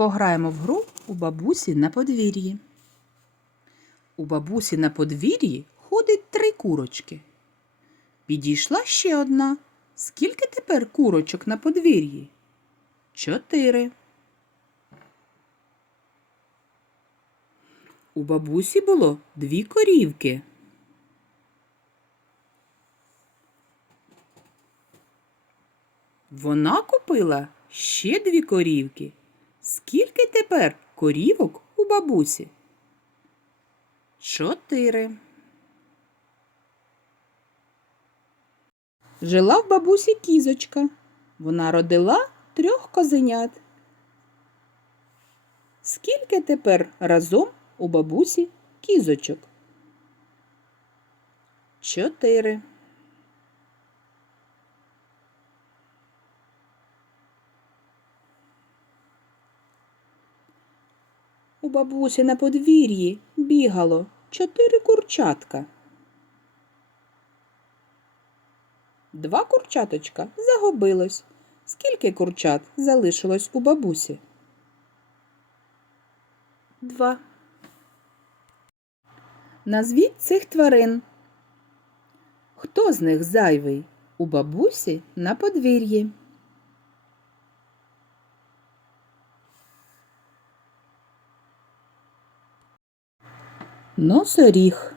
Пограємо в гру у бабусі на подвір'ї. У бабусі на подвір'ї ходить три курочки. Підійшла ще одна. Скільки тепер курочок на подвір'ї? Чотири. У бабусі було дві корівки. Вона купила ще дві корівки. Скільки тепер корівок у бабусі? Чотири. Жила в бабусі кізочка. Вона родила трьох козенят. Скільки тепер разом у бабусі кізочок? Чотири. У бабусі на подвір'ї бігало чотири курчатка. Два курчаточка загубилось. Скільки курчат залишилось у бабусі? Два. Назвіть цих тварин. Хто з них зайвий у бабусі на подвір'ї? Носоріг.